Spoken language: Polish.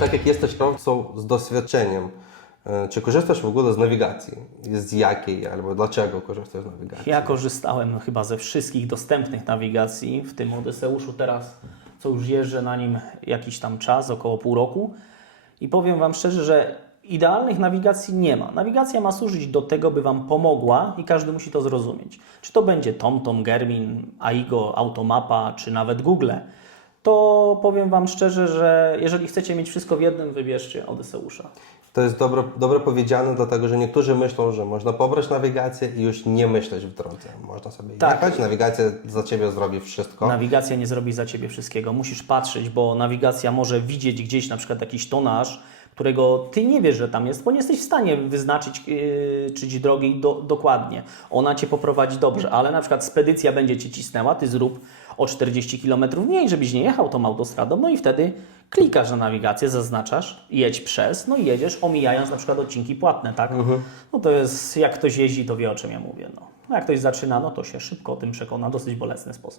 Tak jak jesteś kierowcą z doświadczeniem, e, czy korzystasz w ogóle z nawigacji? Z jakiej albo dlaczego korzystasz z nawigacji? Ja korzystałem chyba ze wszystkich dostępnych nawigacji, w tym Odyseuszu teraz, co już jeżdżę na nim jakiś tam czas, około pół roku. I powiem Wam szczerze, że idealnych nawigacji nie ma. Nawigacja ma służyć do tego, by Wam pomogła i każdy musi to zrozumieć. Czy to będzie TomTom, Garmin, Aigo, Automapa, czy nawet Google, to powiem Wam szczerze, że jeżeli chcecie mieć wszystko w jednym, wybierzcie Odyseusza. To jest dobro, dobre powiedziane, dlatego że niektórzy myślą, że można pobrać nawigację i już nie myśleć w drodze. Można sobie Tak. jechać, nawigacja za Ciebie zrobi wszystko. Nawigacja nie zrobi za ciebie wszystkiego. Musisz patrzeć, bo nawigacja może widzieć gdzieś na przykład jakiś tonaż, którego ty nie wiesz, że tam jest, bo nie jesteś w stanie wyznaczyć yy, czyć drogi do, dokładnie. Ona cię poprowadzi dobrze, ale na przykład spedycja będzie cię cisnęła, ty zrób o 40 km mniej, żebyś nie jechał tą autostradą, no i wtedy klikasz na nawigację, zaznaczasz, jedź przez, no i jedziesz, omijając na przykład odcinki płatne, tak? No to jest, jak ktoś jeździ, to wie o czym ja mówię, no. No Jak ktoś zaczyna, no to się szybko o tym przekona, dosyć bolesny sposób.